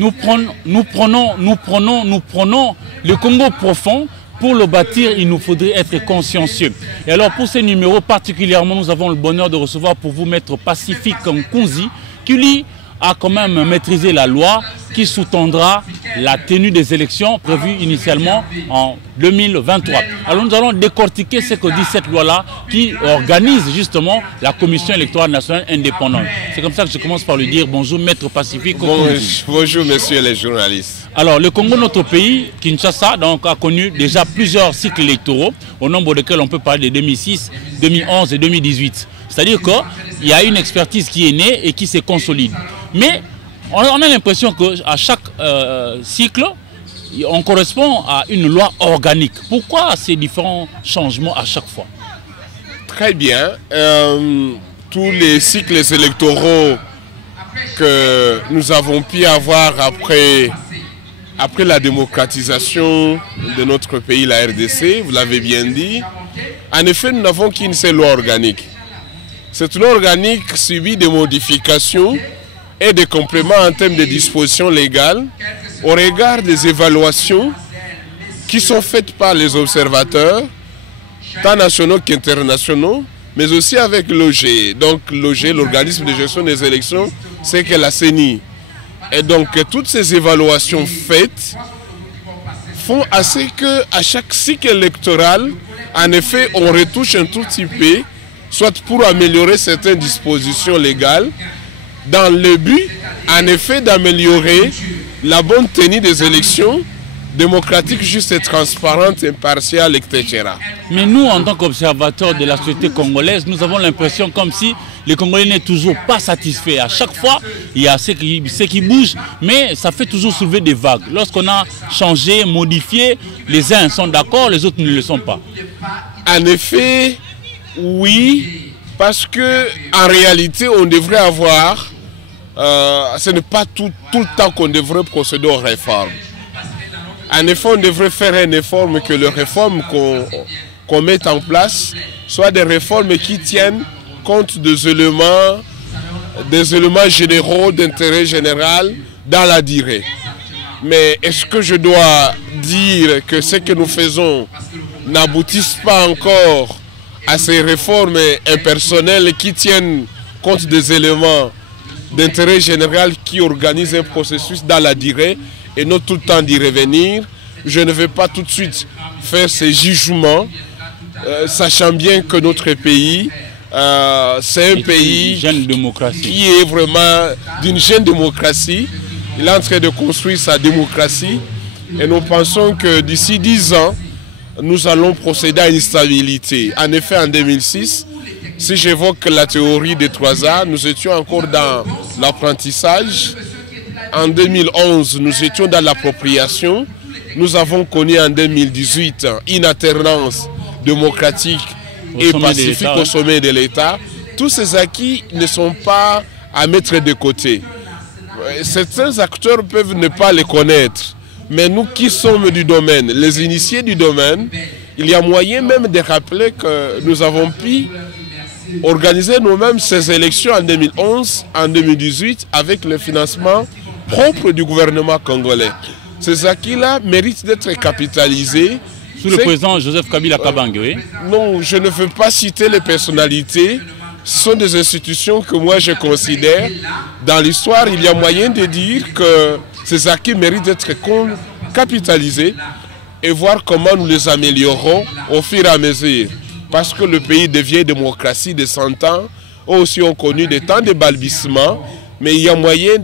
nous prenons le Congo profond. Pour le bâtir, il nous faudrait être consciencieux. Et alors pour ce numéro particulièrement, nous avons le bonheur de recevoir pour vous Maître Pacifique Nkunzi, qui lui a quand même maîtrisé la loi qui sous-tendra la tenue des élections prévues initialement en 2023. Alors nous allons décortiquer ce que dit cette loi-là qui organise justement la Commission électorale nationale indépendante. C'est comme ça que je commence par lui dire bonjour Maître Pacifique. Bonjour messieurs les journalistes. Alors le Congo, notre pays, Kinshasa, donc, a connu déjà plusieurs cycles électoraux, au nombre desquels on peut parler de 2006, 2011 et 2018. C'est-à-dire qu'il y a une expertise qui est née et qui se consolide. Mais on a l'impression qu'à chaque cycle, on correspond à une loi organique. Pourquoi ces différents changements à chaque fois? Très bien. Tous les cycles électoraux que nous avons pu avoir après la démocratisation de notre pays, la RDC, vous l'avez bien dit, en effet, nous n'avons qu'une seule loi organique. Cette loi organique subit des modifications et des compléments en termes de dispositions légales au regard des évaluations qui sont faites par les observateurs, tant nationaux qu'internationaux, mais aussi avec l'OG. Donc l'OG, l'organisme de gestion des élections, c'est que la CENI. Et donc toutes ces évaluations faites font à ce qu'à chaque cycle électoral, en effet, on retouche un tout petit peu, soit pour améliorer certaines dispositions légales, dans le but, en effet, d'améliorer la bonne tenue des élections démocratiques, justes et transparentes, impartiales, etc. Mais nous, en tant qu'observateurs de la société congolaise, nous avons l'impression comme si les Congolais n'est toujours pas satisfaits. À chaque fois, il y a ce qui bouge, mais ça fait toujours soulever des vagues. Lorsqu'on a changé, modifié, les uns sont d'accord, les autres ne le sont pas. En effet, oui, parce que en réalité, on devrait avoir, ce n'est pas tout le temps qu'on devrait procéder aux réformes. En effet, on devrait faire un effort, mais que les réformes qu'on mette en place soient des réformes qui tiennent compte des éléments généraux d'intérêt général dans la durée. Mais est-ce que je dois dire que ce que nous faisons n'aboutisse pas encore à ces réformes impersonnelles qui tiennent compte des éléments d'intérêt général qui organisent un processus dans la durée et non tout le temps d'y revenir? Je ne vais pas tout de suite faire ces jugements, sachant bien que notre pays, c'est un pays qui est vraiment d'une jeune démocratie. Il est en train de construire sa démocratie et nous pensons que d'ici 10 ans, nous allons procéder à une stabilité. En effet, en 2006, si j'évoque la théorie des 3 A, nous étions encore dans l'apprentissage. En 2011, nous étions dans l'appropriation. Nous avons connu en 2018 une alternance démocratique et pacifique au sommet de l'État. Tous ces acquis ne sont pas à mettre de côté. Certains acteurs peuvent ne pas les connaître, mais nous qui sommes du domaine, les initiés du domaine, il y a moyen même de rappeler que nous avons pu organiser nous-mêmes ces élections en 2011, en 2018, avec le financement propre du gouvernement congolais. Ces acquis-là méritent d'être capitalisés. Sous le président Joseph Kabila Kabange, oui. Non, je ne veux pas citer les personnalités. Ce sont des institutions que moi je considère. Dans l'histoire, il y a moyen de dire que ces acquis méritent d'être capitalisés et voir comment nous les améliorons au fur et à mesure. Parce que le pays devient démocratie de 100 ans. Eux aussi ont connu des temps de balbutiement. Mais il y a moyen,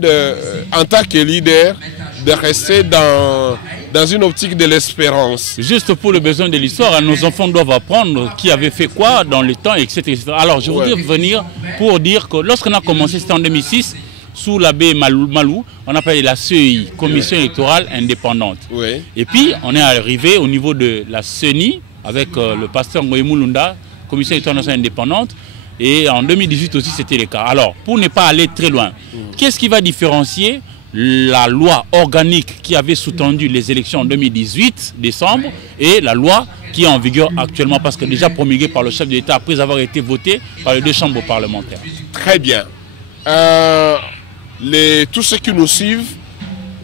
en tant que leader, de rester dans une optique de l'espérance. Juste pour le besoin de l'histoire, nos enfants doivent apprendre qui avait fait quoi dans le temps, etc. Alors je voudrais venir pour dire que lorsqu'on a commencé, c'était en 2006, sous l'abbé Malou, on appelait la CEI, Commission électorale indépendante. Oui. Et puis on est arrivé au niveau de la CENI, avec le pasteur Ngoye Mulunda, Commission électorale nationale indépendante. Et en 2018 aussi, c'était le cas. Alors, pour ne pas aller très loin, qu'est-ce qui va différencier la loi organique qui avait sous-tendu les élections en 2018, décembre, et la loi qui est en vigueur actuellement, parce que déjà promulguée par le chef de l'État après avoir été votée par les 2 chambres parlementaires? Très bien. Tous ceux qui nous suivent,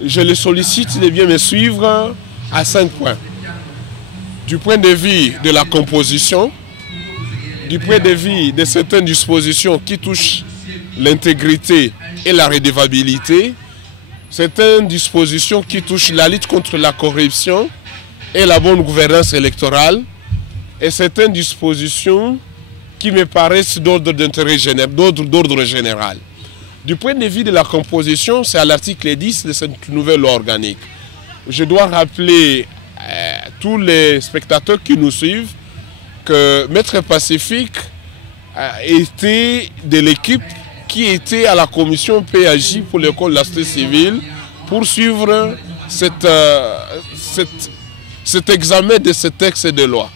je les sollicite de bien me suivre à 5 points. Du point de vue de la composition, du point de vue de certaines dispositions qui touchent l'intégrité et la redevabilité, certaines dispositions qui touchent la lutte contre la corruption et la bonne gouvernance électorale, et certaines dispositions qui me paraissent d'ordre général. Du point de vue de la composition, c'est à l'article 10 de cette nouvelle loi organique. Je dois rappeler tous les spectateurs qui nous suivent que Maître Pacifique était de l'équipe qui était à la commission PAJ pour l'école de la société civile pour suivre cet examen de ce texte de loi.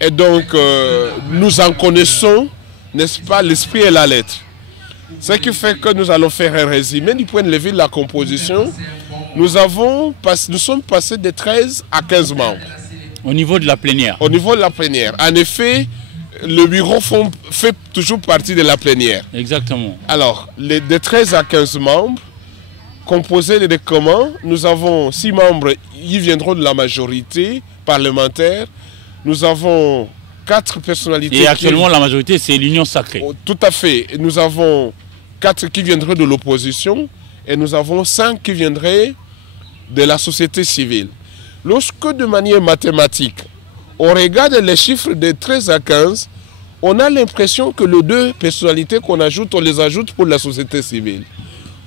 Et donc, nous en connaissons, n'est-ce pas, l'esprit et la lettre. Ce qui fait que nous allons faire un résumé du point de vue de la composition. Nous sommes passés de 13 à 15 membres. Au niveau de la plénière. Au niveau de la plénière. En effet, le bureau fait toujours partie de la plénière. Exactement. Alors, de 13 à 15 membres, composés de comment? Nous avons 6 membres, ils viendront de la majorité parlementaire. Nous avons 4 personnalités. Et actuellement, la majorité, c'est l'Union sacrée. Tout à fait. Nous avons 4 qui viendraient de l'opposition et nous avons 5 qui viendraient de la société civile. Lorsque, de manière mathématique, on regarde les chiffres de 13 à 15, on a l'impression que les 2 personnalités qu'on ajoute, on les ajoute pour la société civile.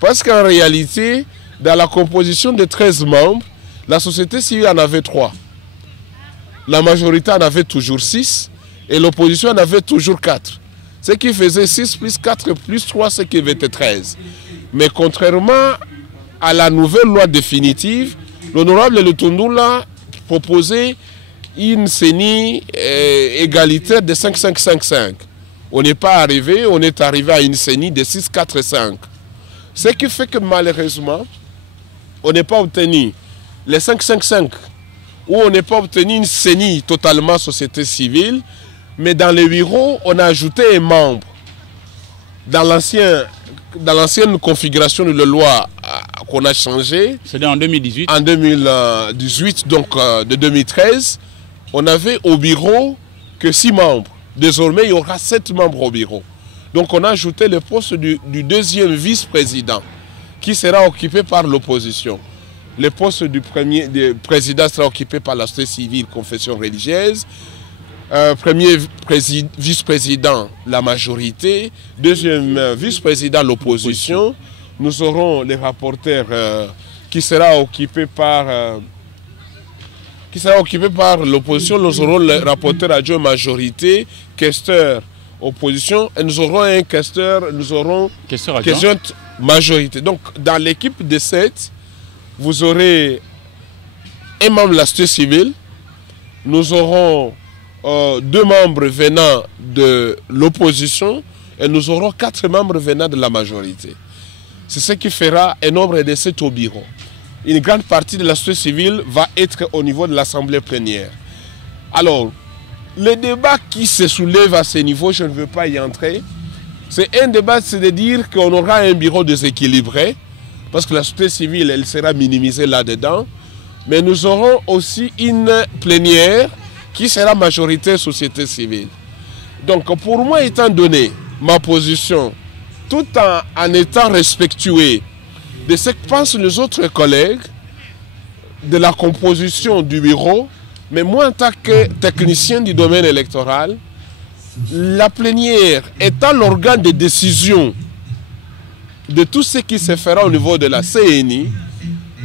Parce qu'en réalité, dans la composition de 13 membres, la société civile en avait 3. La majorité en avait toujours 6 et l'opposition en avait toujours 4. Ce qui faisait 6 plus 4 plus 3, ce qui était 13. Mais contrairement à la nouvelle loi définitive, l'honorable Lutundula proposait une CENI égalitaire de 5-5-5-5. On n'est pas arrivé, on est arrivé à une CENI de 6-4-5. Ce qui fait que malheureusement, on n'est pas obtenu les 5-5-5, où on n'est pas obtenu une CENI totalement société civile, mais dans les bureaux, on a ajouté un membre. Dans l'ancienne configuration de la loi qu'on a changée, c'était en 2018. En 2018, donc de 2013, on avait au bureau que 6 membres. Désormais, il y aura 7 membres au bureau. Donc on a ajouté le poste du deuxième vice-président, qui sera occupé par l'opposition. Le poste du président sera occupé par la société civile, confession religieuse. Premier vice-président, la majorité. Deuxième vice-président, l'opposition. Nous aurons les rapporteurs qui sera occupé par l'opposition. Nous aurons le rapporteur adjoint majorité, questeur opposition, et nous aurons un questeur, nous aurons questeur majorité. Donc dans l'équipe de 7, vous aurez un membre de la société civile, nous aurons 2 membres venant de l'opposition et nous aurons 4 membres venant de la majorité. C'est ce qui fera un nombre de 7 au bureau. Une grande partie de la société civile va être au niveau de l'Assemblée plénière. Alors, le débat qui se soulève à ce niveau, je ne veux pas y entrer. C'est un débat, c'est de dire qu'on aura un bureau déséquilibré, parce que la société civile, elle sera minimisée là-dedans. Mais nous aurons aussi une plénière qui sera majorité société civile. Donc pour moi, étant donné ma position, tout en étant respectueux de ce que pensent les autres collègues, de la composition du bureau, mais moi en tant que technicien du domaine électoral, la plénière étant l'organe de décision de tout ce qui se fera au niveau de la CNI,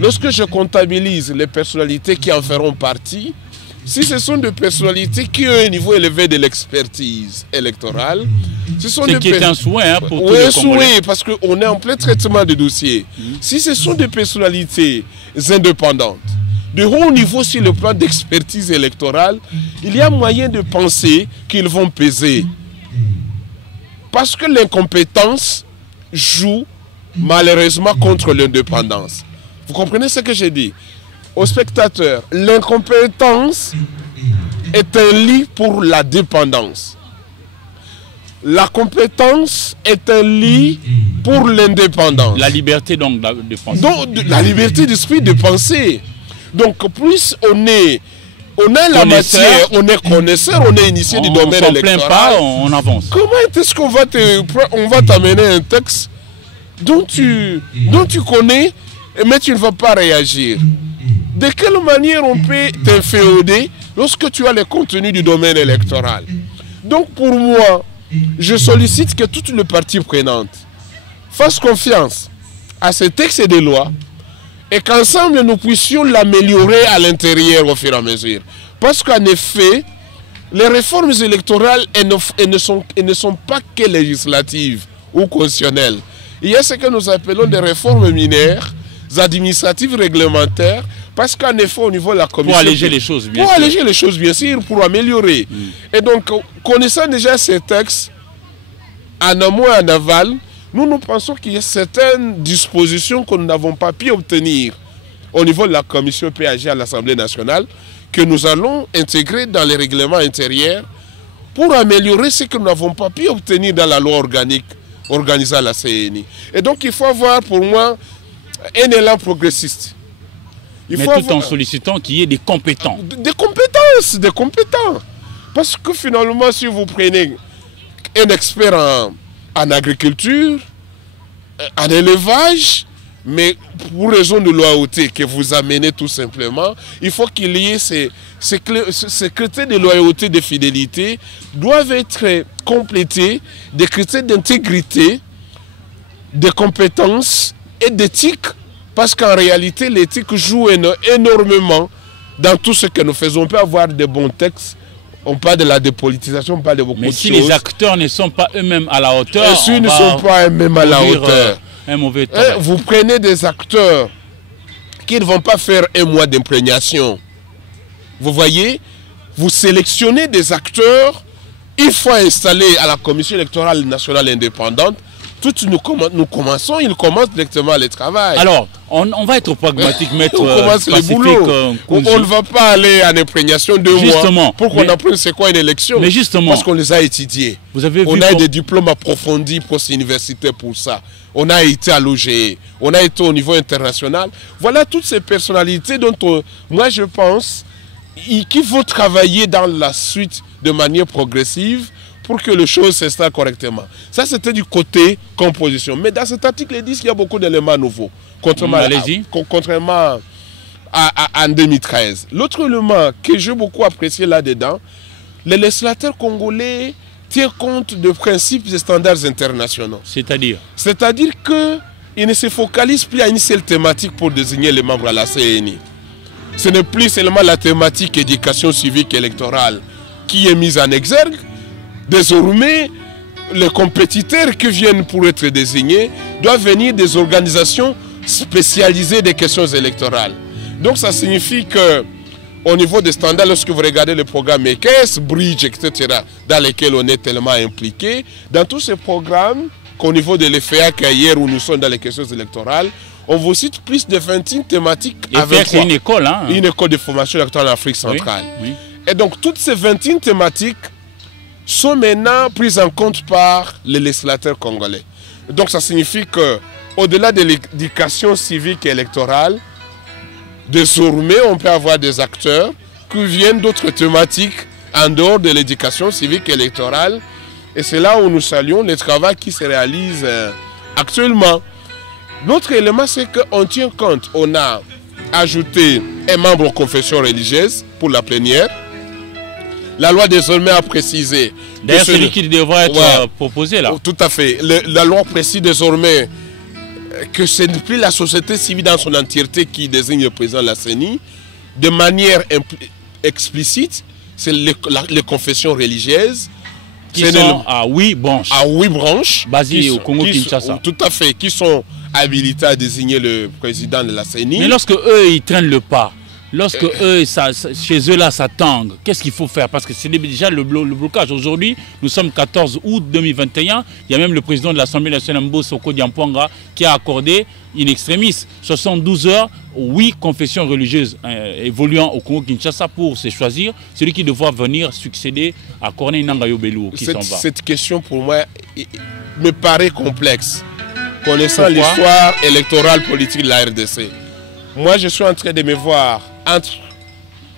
lorsque je comptabilise les personnalités qui en feront partie, si ce sont des personnalités qui ont un niveau élevé de l'expertise électorale, ce sont des est un souhait pour tous les Congolais. Oui, parce qu'on est en plein traitement de dossiers. Si ce sont des personnalités indépendantes, de haut niveau sur le plan d'expertise électorale, il y a moyen de penser qu'ils vont peser. Parce que l'incompétence joue malheureusement contre l'indépendance. Vous comprenez ce que j'ai dit? Aux spectateurs, l'incompétence est un lit pour la dépendance. La compétence est un lit pour l'indépendance. La liberté donc de penser. Donc, la liberté d'esprit de penser. Donc, plus on a la matière, on est connaisseur, on est initié du domaine électoral. Pas, on avance. Comment est-ce qu'on va t'amener un texte dont tu connais, mais tu ne vas pas réagir? De quelle manière on peut t'inféoder lorsque tu as les contenus du domaine électoral? Donc pour moi, je sollicite que toutes les parties prenantes fassent confiance à ces textes de loi et qu'ensemble nous puissions l'améliorer à l'intérieur au fur et à mesure. Parce qu'en effet, les réformes électorales elles ne sont pas que législatives ou constitutionnelles. Il y a ce que nous appelons des réformes mineures, administratives, réglementaires, parce qu'en effet, au niveau de la commission... Pour alléger les choses, bien sûr. Pour alléger les choses, bien sûr, pour améliorer. Et donc, connaissant déjà ces textes, en amont et en aval, nous pensons qu'il y a certaines dispositions que nous n'avons pas pu obtenir au niveau de la commission PAG à l'Assemblée nationale, que nous allons intégrer dans les règlements intérieurs pour améliorer ce que nous n'avons pas pu obtenir dans la loi organique organisée à la CNI. Et donc, il faut avoir, pour moi, un élan progressiste. Mais tout en sollicitant qu'il y ait des compétents. Des compétents. Parce que finalement, si vous prenez un expert en agriculture, en élevage, mais pour raison de loyauté que vous amenez tout simplement, il faut qu'il y ait ces critères de loyauté, de fidélité, doivent être complétés des critères d'intégrité, de compétences et d'éthique. Parce qu'en réalité, l'éthique joue énormément dans tout ce que nous faisons. On peut avoir de bons textes, on parle de la dépolitisation, on parle de beaucoup de choses. Mais si les acteurs ne sont pas eux-mêmes à la hauteur... Et s'ils ne sont pas eux-mêmes à la hauteur, un mauvais travail. Vous prenez des acteurs qui ne vont pas faire un mois d'imprégnation. Vous voyez, vous sélectionnez des acteurs, une fois installés à la Commission électorale nationale indépendante, nous commençons, ils commencent directement le travail. Alors, on va être pragmatique, maître. On commence le boulot. On ne va pas aller en imprégnation de mois pour qu'on apprenne c'est quoi une élection. Mais justement. Parce qu'on les a étudiés. Vous avez on a des diplômes approfondis post-universitaires pour ça. On a été à l'OGE. On a été au niveau international. Voilà toutes ces personnalités dont moi je pense qu'il faut travailler dans la suite de manière progressive pour que les choses s'installent correctement. Ça, c'était du côté composition. Mais dans cet article, ils disent qu'il y a beaucoup d'éléments nouveaux, contrairement à en 2013. L'autre élément que j'ai beaucoup apprécié là-dedans, les législateurs congolais tiennent compte de principes et standards internationaux. C'est-à-dire? C'est-à-dire qu'ils ne se focalisent plus à une seule thématique pour désigner les membres à la CNI. Ce n'est plus seulement la thématique éducation civique et électorale qui est mise en exergue. Désormais, les compétiteurs qui viennent pour être désignés doivent venir des organisations spécialisées des questions électorales. Donc ça signifie que au niveau des standards, lorsque vous regardez le programme EKS, Bridge, etc., dans lesquels on est tellement impliqué, dans tous ces programmes, qu'au niveau de l'EFEA, hier où nous sommes dans les questions électorales, on vous cite plus de 21 thématiques. C'est une école, hein? Une école de formation électorale en Afrique centrale. Oui, oui. Et donc toutes ces 21 thématiques sont maintenant prises en compte par les législateurs congolais. Donc ça signifie qu'au-delà de l'éducation civique et électorale, désormais on peut avoir des acteurs qui viennent d'autres thématiques en dehors de l'éducation civique et électorale. Et c'est là où nous saluons le travail qui se réalise actuellement. L'autre élément, c'est qu'on tient compte, on a ajouté un membre aux confessions religieuses pour la plénière. La loi désormais a précisé... D'ailleurs, c'est lui qui devra être proposé là. Tout à fait. La loi précise désormais que ce n'est plus la société civile dans son entièreté qui désigne le président de la CENI. De manière explicite, c'est les confessions religieuses. Qui sont à 8 branches. À 8 branches. Basées au Congo-Kinshasa. Tout à fait. Qui sont habilités à désigner le président de la CENI. Mais lorsque eux, ils traînent le pas, lorsque eux, chez eux, là, ça tangue, qu'est-ce qu'il faut faire? Parce que c'est déjà le blocage. Aujourd'hui, nous sommes 14 août 2021. Il y a même le président de l'Assemblée nationale, Mbosoko Diampouanga, qui a accordé in extremis 72 heures, 8 confessions religieuses évoluant au Congo-Kinshasa pour se choisir celui qui devra venir succéder à Corneille Nangayo Bello qui s'en va. Cette question, pour moi, me paraît complexe. connaissant l'histoire électorale politique de la RDC. Moi, je suis en train de me voir entre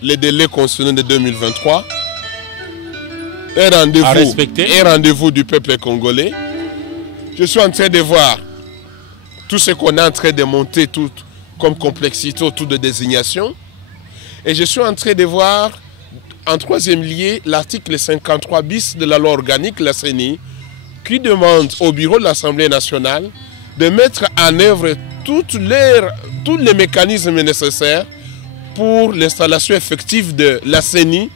les délais constitutionnels de 2023 et rendez-vous du peuple congolais. Je suis en train de voir tout ce qu'on est en train de monter tout comme complexité autour de désignation. Et je suis en train de voir, en troisième lieu, l'article 53 bis de la loi organique, la CENI, qui demande au bureau de l'Assemblée nationale de mettre en œuvre tous les mécanismes nécessaires pour l'installation effective de la CENI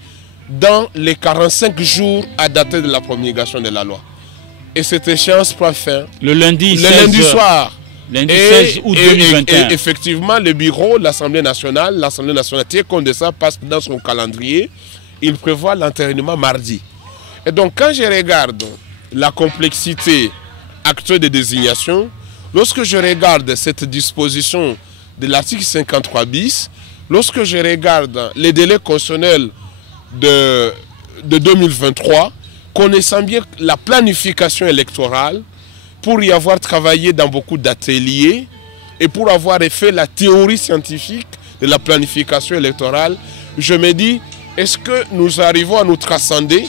dans les 45 jours à dater de la promulgation de la loi. Et cette échéance prend fin le lundi soir. Lundi 16 août 2021. Et effectivement, le bureau de l'Assemblée nationale tient compte de ça parce que dans son calendrier, il prévoit l'entérinement mardi. Et donc, quand je regarde la complexité actuelle des désignations, lorsque je regarde cette disposition de l'article 53 bis, lorsque je regarde les délais constitutionnels de 2023, connaissant bien la planification électorale, pour y avoir travaillé dans beaucoup d'ateliers et pour avoir fait la théorie scientifique de la planification électorale, je me dis, est-ce que nous arrivons à nous transcender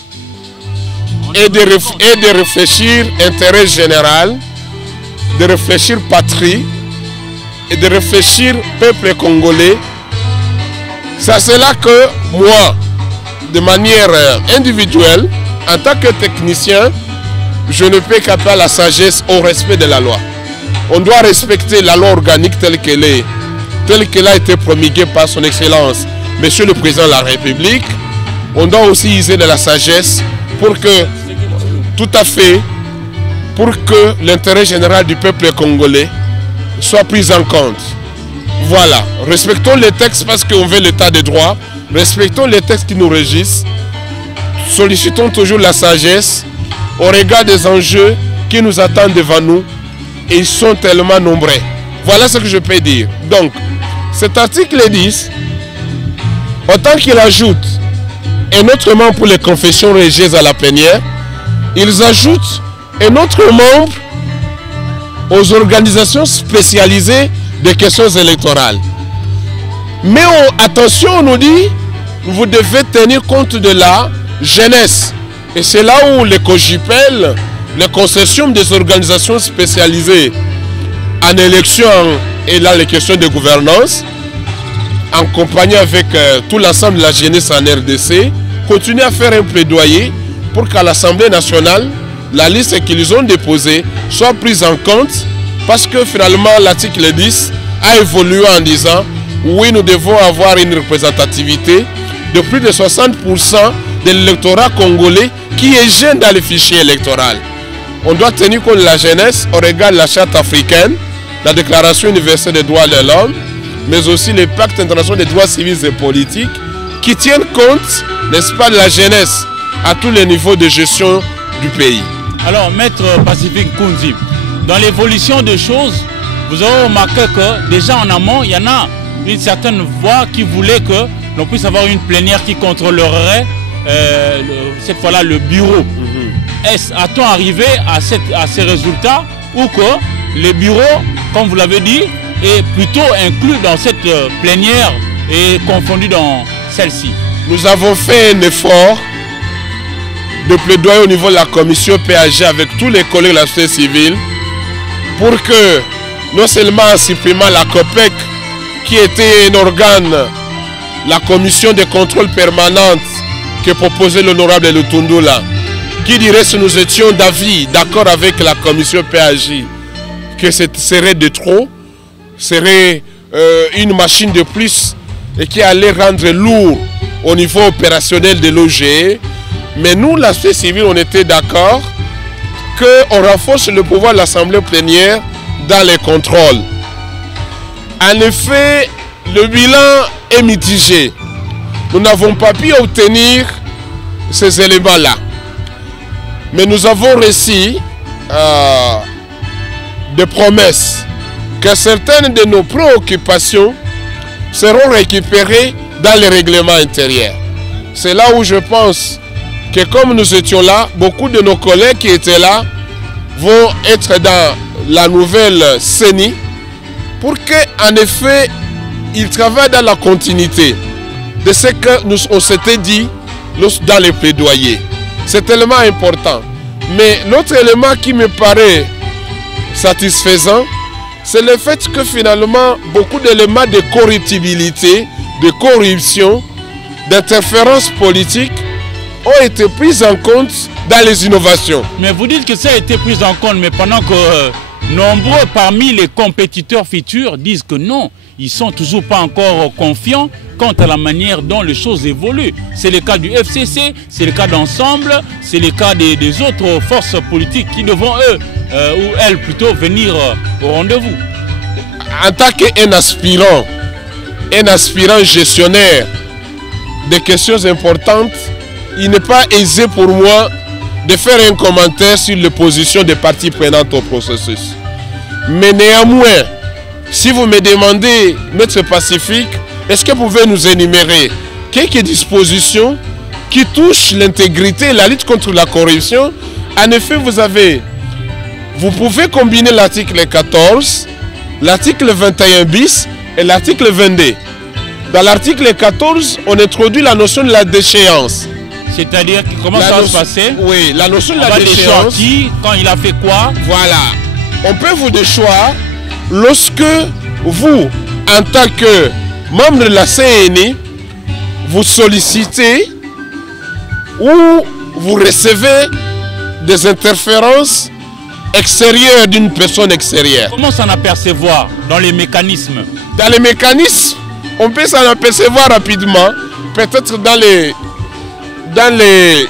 et de réfléchir intérêt général, de réfléchir patrie et de réfléchir peuple congolais? C'est à cela que moi, de manière individuelle, en tant que technicien, je ne peux qu'appeler à la sagesse au respect de la loi. On doit respecter la loi organique telle qu'elle est, telle qu'elle a été promulguée par son Excellence, Monsieur le Président de la République. On doit aussi user de la sagesse pour que, tout à fait, pour que l'intérêt général du peuple congolais soit pris en compte. Voilà, respectons les textes parce qu'on veut l'état de droit, respectons les textes qui nous régissent, sollicitons toujours la sagesse au regard des enjeux qui nous attendent devant nous, et ils sont tellement nombreux. Voilà ce que je peux dire. Donc, cet article 10, autant qu'il ajoute un autre membre pour les confessions religieuses à la plénière, ils ajoutent un autre membre aux organisations spécialisées des questions électorales. Mais attention, on nous dit, vous devez tenir compte de la jeunesse. Et c'est là où les COJIPEL, les consortiums des organisations spécialisées en élection et dans les questions de gouvernance, en compagnie avec tout l'ensemble de la jeunesse en RDC, continuent à faire un plaidoyer pour qu'à l'Assemblée nationale, la liste qu'ils ont déposée soit prise en compte, parce que finalement l'article 10 a évolué en disant oui, nous devons avoir une représentativité de plus de 60% de l'électorat congolais qui est jeune dans le fichier électoral. On doit tenir compte de la jeunesse au regard de la charte africaine, la déclaration universelle des droits de l'homme, mais aussi les pactes internationaux des droits civils et politiques qui tiennent compte, n'est-ce pas, de la jeunesse à tous les niveaux de gestion du pays. Alors, Maître Pacifique Nkunzi, dans l'évolution des choses, vous avez remarqué que déjà en amont, il y en a une certaine voix qui voulait que l'on puisse avoir une plénière qui contrôlerait cette fois-là le bureau. A-t-on arrivé à ces résultats ou que le bureau, comme vous l'avez dit, est plutôt inclus dans cette plénière et confondu dans celle-ci? Nous avons fait un effort de plaidoyer au niveau de la commission PAG avec tous les collègues de la société civile pour que, non seulement en supprimant la COPEC, qui était un organe, la commission de contrôle permanente que proposait l'honorable Lutundula, qui dirait si nous étions d'avis, d'accord avec la commission PAJ, que ce serait de trop, serait une machine de plus et qui allait rendre lourd au niveau opérationnel de l'OGE. Mais nous, la société civile, on était d'accord qu'on renforce le pouvoir de l'Assemblée plénière dans les contrôles. En effet, le bilan est mitigé. Nous n'avons pas pu obtenir ces éléments-là. Mais nous avons reçu des promesses que certaines de nos préoccupations seront récupérées dans les règlements intérieurs. C'est là où je pense que comme nous étions là, beaucoup de nos collègues qui étaient là vont être dans la nouvelle CENI pour qu'en effet, il travaille dans la continuité de ce que nous on s'était dit dans les plaidoyers. C'est tellement important. Mais l'autre élément qui me paraît satisfaisant, c'est le fait que finalement, beaucoup d'éléments de corruptibilité, de corruption, d'interférence politique ont été pris en compte dans les innovations. Mais vous dites que ça a été pris en compte, mais pendant que nombreux parmi les compétiteurs futurs disent que non, ils ne sont toujours pas encore confiants quant à la manière dont les choses évoluent. C'est le cas du FCC, c'est le cas d'Ensemble, c'est le cas des autres forces politiques qui devront, eux, ou elles plutôt, venir au rendez-vous. En tant qu'un aspirant gestionnaire de questions importantes, il n'est pas aisé pour moi de faire un commentaire sur les positions des parties prenantes au processus. Mais néanmoins, si vous me demandez, Maître Pacifique, est-ce que vous pouvez nous énumérer quelques dispositions qui touchent l'intégrité et la lutte contre la corruption? En effet, vous pouvez combiner l'article 14, l'article 21 bis et l'article 22. Dans l'article 14, on introduit la notion de la déchéance. C'est-à-dire comment ça va se passer? Oui, la notion de la déchéance. Quand il a fait quoi? Voilà. On peut vous déchoir lorsque vous, en tant que membre de la CENI, vous sollicitez ou vous recevez des interférences extérieures d'une personne extérieure. Comment s'en apercevoir dans les mécanismes? Dans les mécanismes, on peut s'en apercevoir rapidement, peut-être dans les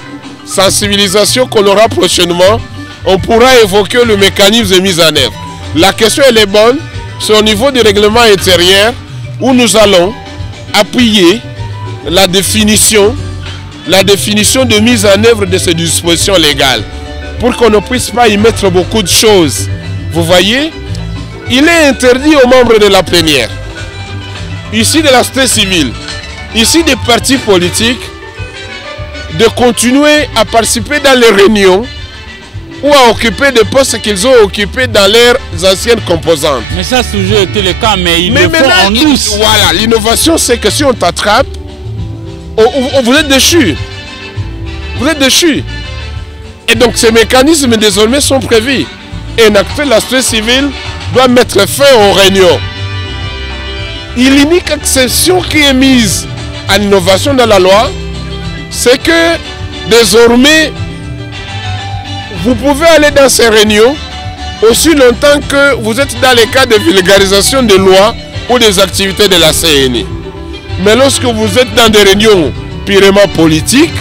sensibilisations qu'on aura prochainement, on pourra évoquer le mécanisme de mise en œuvre. La question elle est bonne, c'est au niveau du règlement intérieur où nous allons appuyer la définition de mise en œuvre de ces dispositions légales pour qu'on ne puisse pas y mettre beaucoup de choses. Vous voyez, il est interdit aux membres de la plénière, ici de la société civile, ici des partis politiques, de continuer à participer dans les réunions ou à occuper des postes qu'ils ont occupés dans leurs anciennes composantes. Mais ça, c'est toujours été le cas, mais ils le font en douce. Voilà, l'innovation, c'est que si on t'attrape, vous êtes déchu. Vous êtes déchu. Et donc, ces mécanismes, désormais, sont prévus. Et un acteur de la société civile doit mettre fin aux réunions. L'unique exception qui est mise à l'innovation dans la loi, c'est que désormais, vous pouvez aller dans ces réunions aussi longtemps que vous êtes dans les cas de vulgarisation des lois ou des activités de la CENI. Mais lorsque vous êtes dans des réunions purement politiques,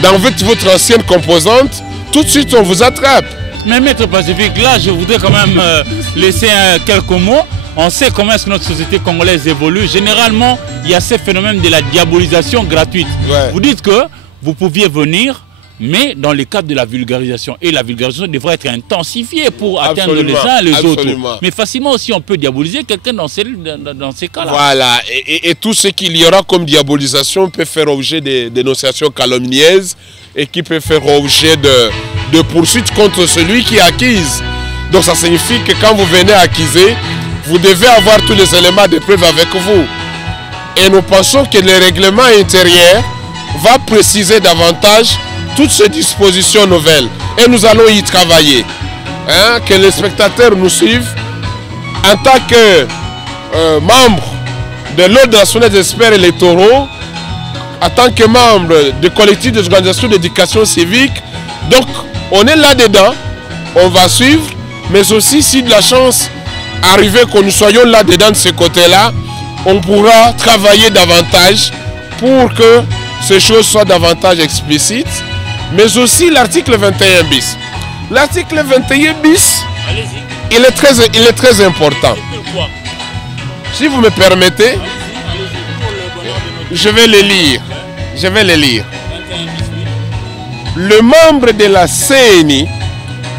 dans votre ancienne composante, tout de suite on vous attrape. Mais Maître Pacifique, là je voudrais quand même laisser quelques mots. On sait comment est-ce que notre société congolaise évolue. Généralement, il y a ce phénomène de la diabolisation gratuite. Ouais. Vous dites que vous pouviez venir, mais dans le cadre de la vulgarisation. Et la vulgarisation devrait être intensifiée pour atteindre les uns et les autres. Mais facilement aussi, on peut diaboliser quelqu'un dans ces cas-là. Voilà. Et tout ce qu'il y aura comme diabolisation peut faire objet de dénonciations calomnieuses et qui peut faire objet de poursuites contre celui qui accuse. Donc ça signifie que quand vous venez accuser, vous devez avoir tous les éléments de preuve avec vous. Et nous pensons que le règlement intérieur va préciser davantage toutes ces dispositions nouvelles. Et nous allons y travailler. Que les spectateurs nous suivent. En tant que membre de l'Ordre national des experts électoraux, en tant que membre du collectif des organisations d'éducation civique, donc on est là-dedans, on va suivre, mais aussi si de la chance arriver que nous soyons là-dedans de ce côté-là, on pourra travailler davantage pour que ces choses soient davantage explicites. Mais aussi l'article 21 bis. L'article 21 bis, il est très important. Si vous me permettez, je vais le lire. Je vais le lire. Les membres de la CENI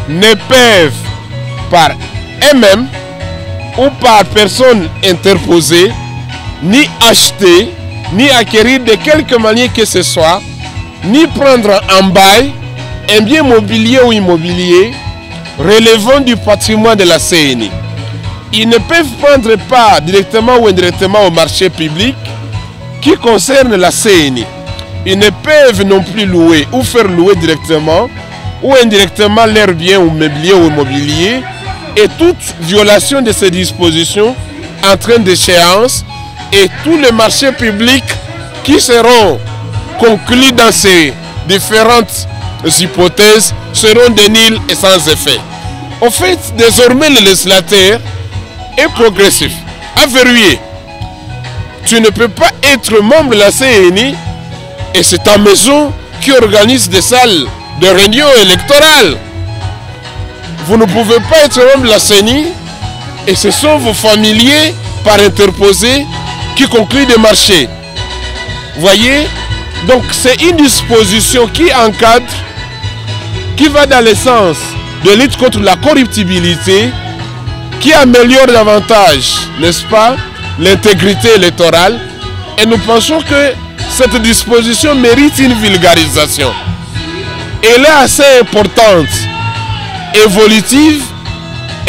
ne peuvent par eux-mêmes ou par personne interposée ni acheter, ni acquérir de quelque manière que ce soit, ni prendre en bail un bien mobilier ou immobilier relevant du patrimoine de la CENI. Ils ne peuvent prendre part directement ou indirectement au marché public qui concerne la CENI. Ils ne peuvent non plus louer ou faire louer directement ou indirectement leurs biens ou meubliers ou immobiliers, et toute violation de ces dispositions entraîne d'échéance, et tous les marchés publics qui seront conclus dans ces différentes hypothèses seront des nuls et sans effet. En fait, désormais, le législateur est progressif, a verrouillé. Tu ne peux pas être membre de la CENI et c'est ta maison qui organise des salles de réunion électorale. Vous ne pouvez pas être membre de la CENI et ce sont vos familiers par interposés qui concluent des marchés. Voyez, donc c'est une disposition qui encadre, qui va dans le sens de lutte contre la corruptibilité, qui améliore davantage, n'est-ce pas, l'intégrité électorale. Et nous pensons que cette disposition mérite une vulgarisation. Elle est assez importante, évolutive,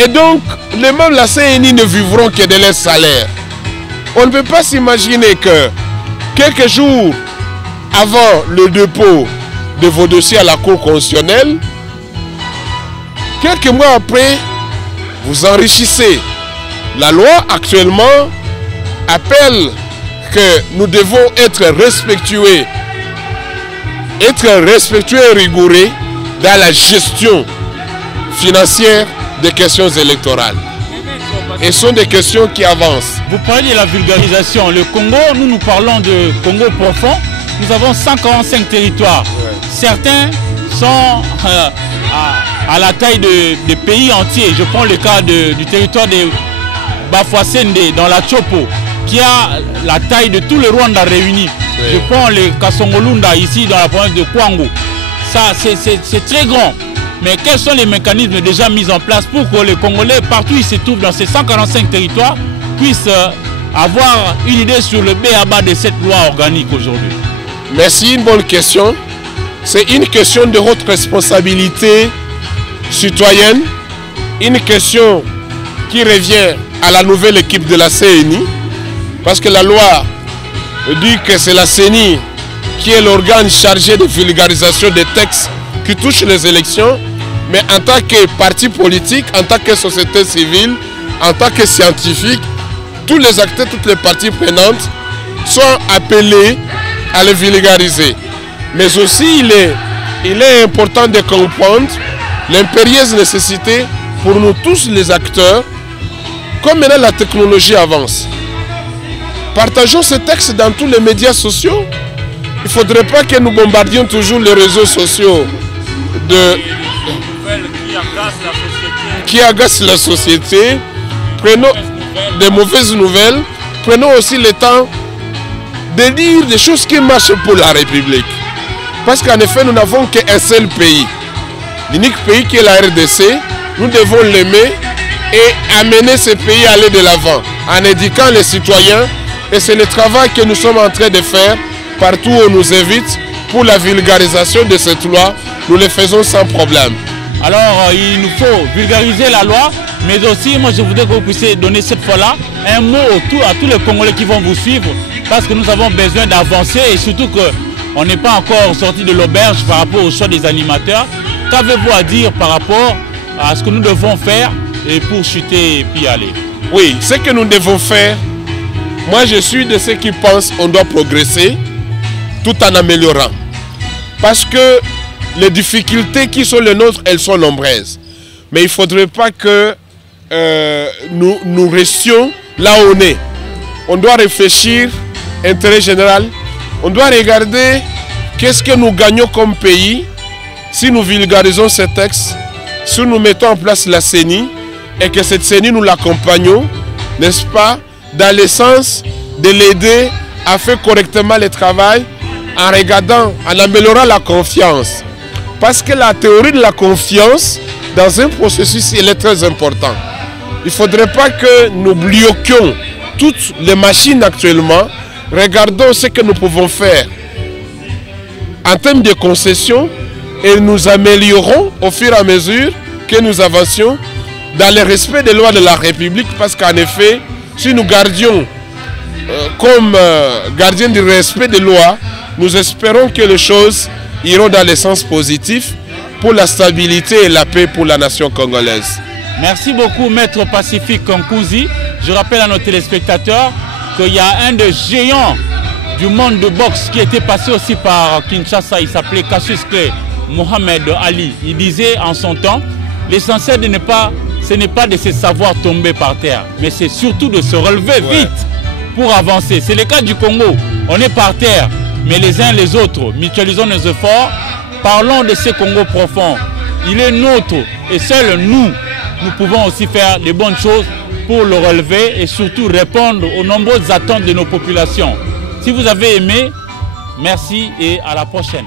et donc les membres de la CENI ne vivront que de leur salaire. On ne peut pas s'imaginer que quelques jours avant le dépôt de vos dossiers à la Cour constitutionnelle, quelques mois après, vous enrichissez. La loi actuellement appelle que nous devons être respectueux et rigoureux dans la gestion financière des questions électorales. Et ce sont des questions qui avancent. Vous parlez de la vulgarisation. Le Congo, nous parlons de Congo profond. Nous avons 145 territoires. Ouais. Certains sont à la taille de pays entiers. Je prends le cas du territoire de Bafouassende dans la Chopo, qui a la taille de tout le Rwanda réuni. Oui. Je prends le Kasongolunda ici dans la province de Kwango. Ça, c'est très grand. Mais quels sont les mécanismes déjà mis en place pour que les Congolais, partout où ils se trouvent dans ces 145 territoires, puissent avoir une idée sur le b.a.-ba de cette loi organique aujourd'hui? Merci, une bonne question. C'est une question de votre responsabilité citoyenne, une question qui revient à la nouvelle équipe de la CENI, parce que la loi dit que c'est la CENI qui est l'organe chargé de vulgarisation des textes qui touchent les élections, mais en tant que parti politique, en tant que société civile, en tant que scientifique, tous les acteurs, toutes les parties prenantes sont appelés à les vulgariser. Mais aussi, il est important de comprendre l'impérieuse nécessité pour nous tous les acteurs, comme maintenant la technologie avance. Partageons ces textes dans tous les médias sociaux. Il ne faudrait pas que nous bombardions toujours les réseaux sociaux qui agacent la société. Prenons des mauvaises nouvelles. Prenons aussi le temps de dire des choses qui marchent pour la République. Parce qu'en effet, nous n'avons qu'un seul pays. L'unique pays qui est la RDC. Nous devons l'aimer et amener ce pays à aller de l'avant en éduquant les citoyens. Et c'est le travail que nous sommes en train de faire partout où on nous invite pour la vulgarisation de cette loi. Nous le faisons sans problème. Alors, il nous faut vulgariser la loi, mais aussi, moi, je voudrais que vous puissiez donner cette fois-là un mot à tous les Congolais qui vont vous suivre, parce que nous avons besoin d'avancer et surtout qu'on n'est pas encore sorti de l'auberge par rapport au choix des animateurs. Qu'avez-vous à dire par rapport à ce que nous devons faire et pour chuter et puis aller? Oui, ce que nous devons faire, moi, je suis de ceux qui pensent qu'on doit progresser tout en améliorant. Parce que les difficultés qui sont les nôtres, elles sont nombreuses. Mais il ne faudrait pas que nous restions là où on est. On doit réfléchir, intérêt général. On doit regarder qu'est-ce que nous gagnons comme pays si nous vulgarisons ces textes, si nous mettons en place la CENI et que cette CENI nous l'accompagnons, n'est-ce pas, dans le sens de l'aider à faire correctement le travail en regardant, en améliorant la confiance. Parce que la théorie de la confiance, dans un processus, elle est très importante. Il ne faudrait pas que nous bloquions toutes les machines actuellement. Regardons ce que nous pouvons faire en termes de concessions et nous améliorons au fur et à mesure que nous avancions dans le respect des lois de la République, parce qu'en effet, si nous gardions comme gardiens du respect des lois, nous espérons que les choses iront dans le sens positif pour la stabilité et la paix pour la nation congolaise. Merci beaucoup, Maître Pacifique Nkunzi. Je rappelle à nos téléspectateurs qu'il y a un des géants du monde de boxe qui était passé aussi par Kinshasa. Il s'appelait Cassius Clay, Mohamed Ali. Il disait en son temps, l'essentiel ce n'est pas de se savoir tomber par terre, mais c'est surtout de se relever vite pour avancer. C'est le cas du Congo. On est par terre, mais les uns les autres, mutualisons nos efforts. Parlons de ce Congo profond. Il est nôtre et seuls nous pouvons aussi faire les bonnes choses pour le relever et surtout répondre aux nombreuses attentes de nos populations. Si vous avez aimé, merci et à la prochaine.